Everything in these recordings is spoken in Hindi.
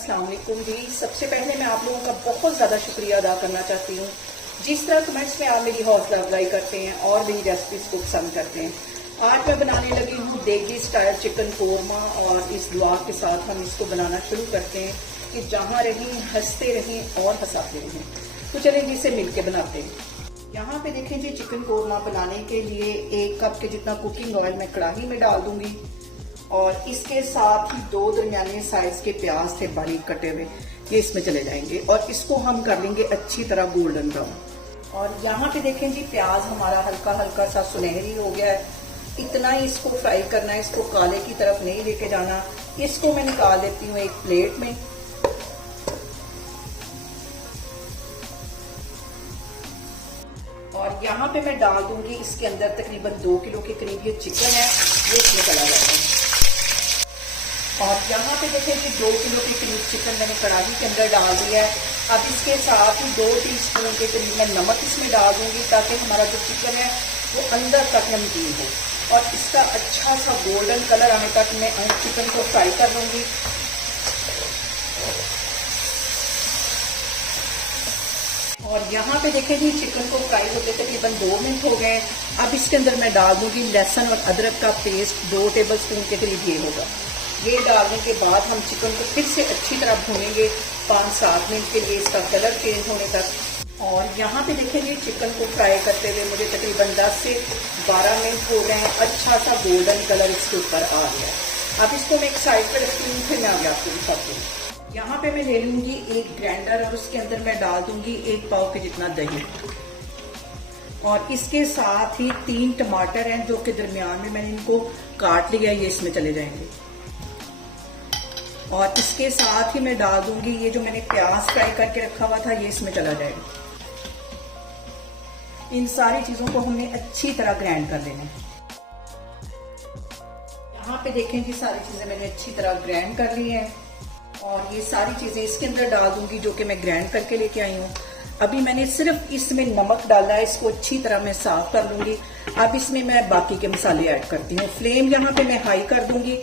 अस्सलाम वालेकुम जी। सबसे पहले मैं आप लोगों का बहुत ज़्यादा शुक्रिया अदा करना चाहती हूँ जिस तरह कमेंट्स में आप मेरी हौसला अफजाई करते हैं और मेरी रेसिपीज़ को पसंद करते हैं। आज मैं बनाने लगी हूँ देगी स्टाइल चिकन कोरमा और इस दुआ के साथ हम इसको बनाना शुरू करते हैं कि जहाँ रहें हंसते रहें और हंसाते रहें। तो चलें इसे मिलके बनाते हैं। यहाँ पे देखें जी, चिकन कोरमा बनाने के लिए 1 कप के जितना कुकिंग ऑयल मैं कढ़ाई में डाल दूंगी और इसके साथ ही 2 दरमियाने साइज के प्याज थे बारीक कटे हुए, ये इसमें चले जाएंगे और इसको हम कर लेंगे अच्छी तरह गोल्डन ब्राउन। और यहाँ पे देखें जी, प्याज हमारा हल्का हल्का सा सुनहरी हो गया है। इतना ही इसको फ्राई करना है, इसको काले की तरफ नहीं लेके जाना। इसको मैं निकाल देती हूँ एक प्लेट में। और यहाँ पे मैं डाल दूंगी इसके अंदर तकरीबन 2 किलो के करीब ये चिकन है, ये इसमें चला जाता है। और यहाँ पे देखें कि 2 किलो के करीब चिकन मैंने कढ़ाई के अंदर डाल दिया है। अब इसके साथ ही 2 टीस्पून के करीब मैं नमक इसमें डाल दूंगी ताकि हमारा जो चिकन है वो अंदर तक नमकीन हो। और इसका अच्छा सा गोल्डन कलर आने तक मैं चिकन को फ्राई कर लूंगी। और यहाँ पे देखें जी, चिकन को फ्राई होते तकरीबन 2 मिनट हो गए। अब इसके अंदर मैं डाल दूंगी लहसुन और अदरक का पेस्ट 2 टेबलस्पून के करीब ये होगा। ये डालने के बाद हम चिकन को फिर से अच्छी तरह भूनेंगे 5-7 मिनट के लिए, इसका कलर चेंज होने तक। और यहाँ पे देखेंगे चिकन को फ्राई करते हुए मुझे तकरीबन 10 से 12 मिनट हो गए हैं। अच्छा सा गोल्डन कलर इसके ऊपर आ गया। अब इसको मैं एक साइड पर रखती हूँ, फिर मैं आगे आपको दिखाती हूँ। यहाँ पे मैं ले लूंगी एक ग्राइंडर और उसके अंदर मैं डाल दूंगी 1 पाव के जितना दही। और इसके साथ ही 3 टमाटर हैं जो कि दरमियान में मैंने इनको काट लिया, ये इसमें चले जाएंगे। और इसके साथ ही मैं डाल दूंगी ये जो मैंने प्याज फ्राई करके रखा हुआ था, ये इसमें चला जाएगा। इन सारी चीजों को हमने अच्छी तरह ग्राइंड कर लेना है। यहाँ पे देखें कि सारी चीजें मैंने अच्छी तरह ग्राइंड कर ली है और ये सारी चीजें इसके अंदर डाल दूंगी जो कि मैं ग्राइंड करके लेके आई हूँ। अभी मैंने सिर्फ इसमें नमक डाला है, इसको अच्छी तरह मैं साफ कर लूंगी। अब इसमें मैं बाकी के मसाले ऐड करती हूँ। फ्लेम यहाँ पे मैं हाई कर दूंगी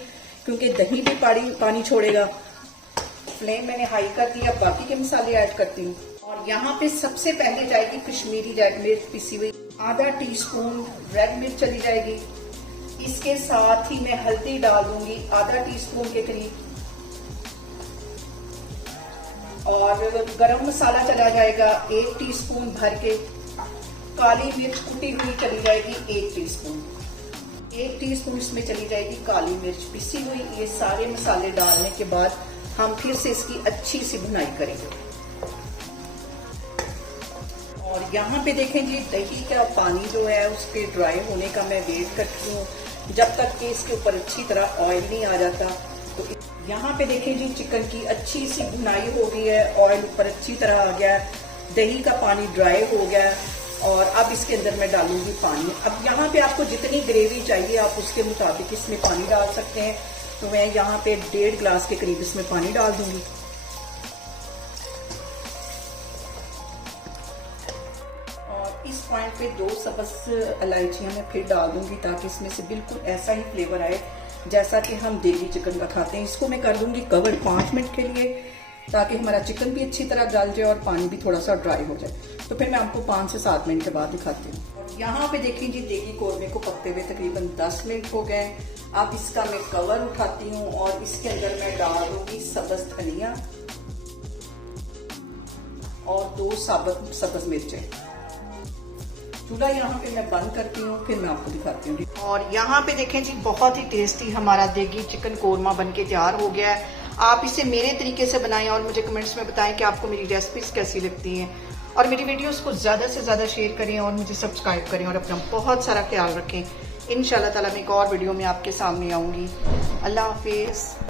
क्योंकि दही भी पानी छोड़ेगा। फ्लेम मैंने हाई कर दिया, बाकी के मसाले ऐड करती हूँ। और यहाँ पे सबसे पहले जाएगी कश्मीरी रेड मिर्च पिसी हुई, आधा टीस्पून रेड मिर्च चली जाएगी। इसके साथ ही मैं हल्दी डाल दूंगी आधा टीस्पून के करीब। और गरम मसाला चला जाएगा 1 टीस्पून भर के। काली मिर्च कुटी हुई चली जाएगी 1 टीस्पून। 1 टीस्पून इसमें चली जाएगी काली मिर्च पिसी हुई। ये सारे मसाले डालने के बाद हम फिर से इसकी अच्छी सी भुनाई करेंगे। और यहाँ पे देखें जी, दही का पानी जो है उसके ड्राई होने का मैं वेट करती हूँ जब तक कि इसके ऊपर अच्छी तरह ऑयल नहीं आ जाता। तो यहाँ पे देखें जी, चिकन की अच्छी सी भुनाई हो गई है, ऑयल ऊपर अच्छी तरह आ गया है, दही का पानी ड्राई हो गया है। और अब इसके अंदर मैं डालूंगी पानी। अब यहाँ पे आपको जितनी ग्रेवी चाहिए आप उसके मुताबिक इसमें पानी डाल सकते हैं। तो मैं यहाँ पे 1.5 गिलास के करीब इसमें पानी डाल दूंगी। और इस पॉइंट पे 2 सब्ज इलायचियां मैं फिर डाल दूंगी ताकि इसमें से बिल्कुल ऐसा ही फ्लेवर आए जैसा कि हम देगी चिकन का खाते हैं। इसको मैं कर दूंगी कवर 5 मिनट के लिए ताकि हमारा चिकन भी अच्छी तरह गल जाए और पानी भी थोड़ा सा ड्राई हो जाए। तो फिर मैं आपको 5 से 7 मिनट के बाद दिखाती हूँ। यहाँ पे देखिए जी, देगी कोरमे को पकते हुए तकरीबन 10 मिनट हो गए। अब इसका मैं कवर उठाती हूँ और इसके अंदर मैं डाल दूंगी सब्ज धनिया और 2 साबुत सब्ज मिर्चें। चूल्हा यहाँ पे मैं बंद करती हूँ, फिर मैं आपको दिखाती हूँ। और यहाँ पे देखें जी, बहुत ही टेस्टी हमारा देगी चिकन कोरमा बनके तैयार हो गया है। आप इसे मेरे तरीके से बनाएं और मुझे कमेंट्स में बताएं कि आपको मेरी रेसिपीज कैसी लगती हैं। और मेरी वीडियोस को ज़्यादा से ज़्यादा शेयर करें और मुझे सब्सक्राइब करें और अपना बहुत सारा ख्याल रखें। इंशाल्लाह ताला मैं एक और वीडियो में आपके सामने आऊँगी। अल्लाह हाफिज़।